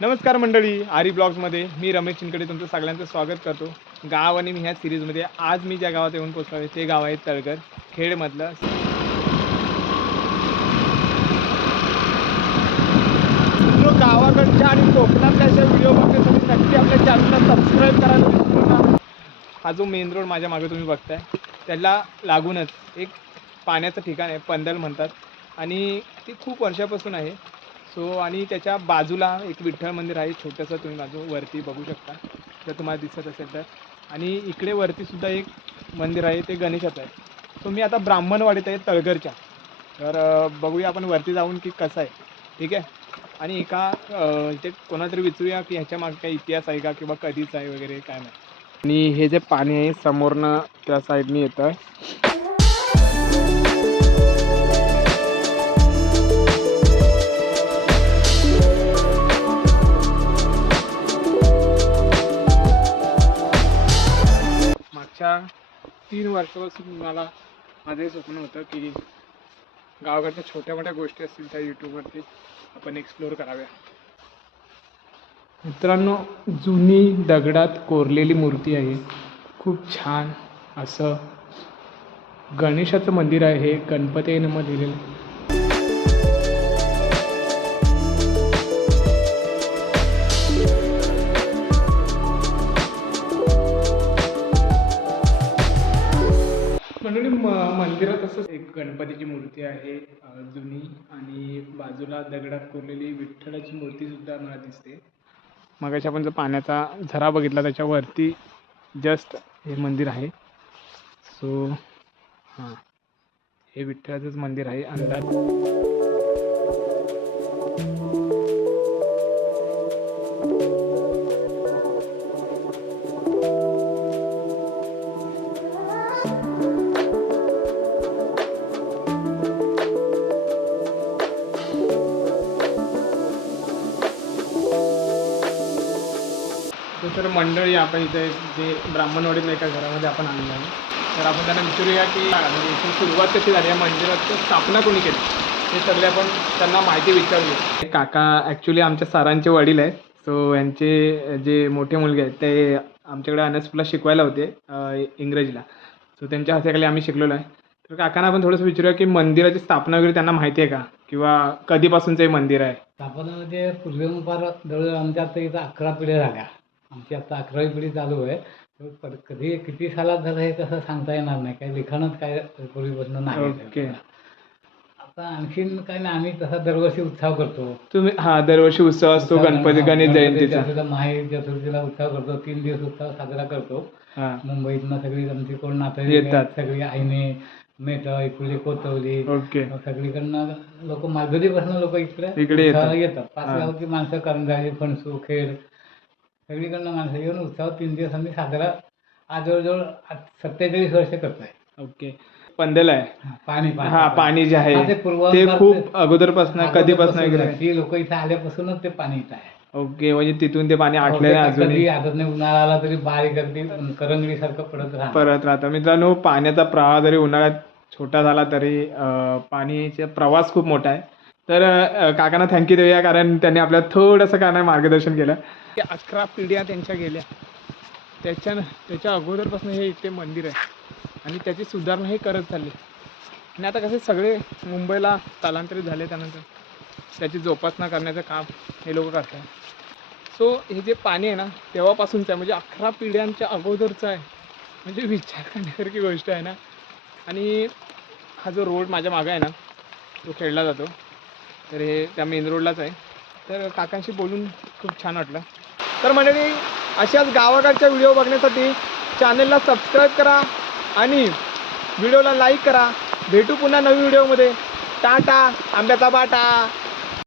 नमस्कार मंडळी, आरी ब्लॉग्समध्ये मी रमेश चिनकडे तुमचं सगळ्यांचं स्वागत करतो. गाव आणि मी ह्या सिरीजमध्ये आज मी ज्या गावात येऊन पोहोचलो आहे ते गाव आहे तळघर, खेडमधलं. गावाकडच्या आणि कोकणातल्या अशा व्हिडिओ बघण्यासाठी नक्की आपल्या चॅनलला सबस्क्राईब करायला विसरू नका. हा जो मेन रोड माझ्या मागे तुम्ही बघताय त्याला लागूनच एक पाण्याचं ठिकाण आहे, पंदल म्हणतात, आणि ती खूप वर्षापासून आहे. आणि त्याच्या बाजूला एक विठ्ठल मंदिर आहे छोटंसं, तुम्ही वरती बघू शकता जर तुम्हाला दिसत असेल तर. आणि इकडे वरतीसुद्धा एक मंदिर आहे, ते गणेशाचं आहे. मी आता ब्राह्मणवाडीत आहे तळघरच्या. तर बघूया आपण वरती जाऊन की कसं आहे, ठीक आहे. आणि इथे कोणातरी विचारूया की ह्याच्या मागे काही इतिहास आहे का, किंवा कधीच आहे वगैरे काय नाही. आणि हे जे पाणी आहे समोरनं त्या साईडनी येतं आहे. मागच्या 3 वर्षापासून मला माझं हे स्वप्न होतं की गावाकडच्या छोट्या मोठ्या गोष्टी असतील त्या यूट्यूबवरती आपण एक्सप्लोअर कराव्या. मित्रांनो, जुनी दगडात कोरलेली मूर्ती आहे, खूप छान असं गणेशाचं मंदिर आहे. हे गणपती नामं लिहिलेलं. म्हणून मंदिरात असंच एक गणपतीची मूर्ती आहे जुनी, आणि बाजूला दगडात कोरलेली विठ्ठलाची मूर्ती सुद्धा मला दिसते. मगाशी आपण जो पाण्याचा झरा बघितला त्याच्यावरती जस्ट हे मंदिर आहे. हां, हे विठ्ठलाचंच मंदिर आहे अंदाज. तर मंडळी, आपण इथे जे ब्राह्मणवाडीतल्या एका घरामध्ये आपण आलेलो आहे. तर आपण त्यांना विचारूया की म्हणजे इथून सुरुवात कशी झाली, या मंदिराची स्थापना कोणी केली, हे सगळे आपण त्यांना माहिती विचारूया. काका ॲक्च्युली आमच्या सरांचे वडील आहेत. यांचे जे मोठे मुलगे आहेत ते आमच्याकडे NSPला शिकवायला होते, इंग्रजीला. त्यांच्या हाताखाली आम्ही शिकलेलो आहे. तर काकांना आपण थोडंसं विचारूया की मंदिराची स्थापना वगैरे त्यांना माहिती आहे का, किंवा कधीपासूनचं हे मंदिर आहे. स्थापना म्हणजे पूर्वीपार जवळ आमच्या आता इथं 11 पिढ्या झाल्या. आमची आता 11वी पिढी चालू आहे. कधी किती सालात झालं हे कसं सांगता येणार नाही, काही लिखाणच काय पूर्वीपासून नाही. ओके. आता आणखीन काय नाही, आम्ही तसा दरवर्षी उत्सव करतो. तुम्ही दरवर्षी उत्सव असतो गणपती गणेश जयंतीचा. महावीर चतुर्थीला उत्सव करतो. 3 दिवस उत्सव साजरा करतो. मुंबईतनं सगळी आमची कोण नातं येतात, सगळी आईने मेटं इकडे कोतवली. ओके. सगळीकडनं लोक मालगुदीपासून लोक इकडे येतात. 5 गावची माणसं, करंजाळी, फणसू, खेड, सगळीकडनं माणसं येऊन उत्सव 3 दिवस आम्ही साजरा आज जवळजवळ 47 वर्ष करतोय. ओके. पंदल आहे, पाणी जे आहे ते ते खूप अगोदरपासून, कधीपासून लोक इथे आल्यापासूनच ते पाणी इथं आहे. ओके. म्हणजे तिथून ते पाणी आटलेलं अजूनही आदत नाही. उन्हाळा आला तरी बारीक अगदी करंगळीसारखं परत राहतं. मित्रांनो, पाण्याचा प्रवाह जरी उन्हाळ्यात छोटा झाला तरी पाणीचा प्रवास खूप मोठा आहे. तर काकांना थँक्यू देऊया, कारण त्यांनी आपल्याला थोडंसं काय नाही मार्गदर्शन केलं. 11 पिढ्या त्यांच्या गेल्या, त्याच्या अगोदरपासून हे इथे मंदिर आहे, आणि त्याची सुधारणा हे करत चालली. आणि आता कसे सगळे मुंबईला स्थलांतरित झाले, त्यानंतर त्याची जोपासना करण्याचं काम हे लोक करतात. हे जे पाणी आहे ना तेव्हापासूनचं आहे, म्हणजे 11 पिढ्यांच्या अगोदरचं आहे. म्हणजे विचार करण्यासारखी गोष्ट आहे ना. आणि हा जो रोड माझ्या मागं आहे ना तो खेळला जातो, तर हे त्या मेन रोडलाच आहे. तर काकांशी बोलून खूप छान वाटलं. तर मंडळी, अशाच गावाकडच्या व्हिडिओ बघण्यासाठी चॅनलला सबस्क्राईब करा आणि व्हिडिओला लाईक करा. भेटू पुन्हा नवीन व्हिडिओमध्ये. टाटा, आंब्याचा बाटा.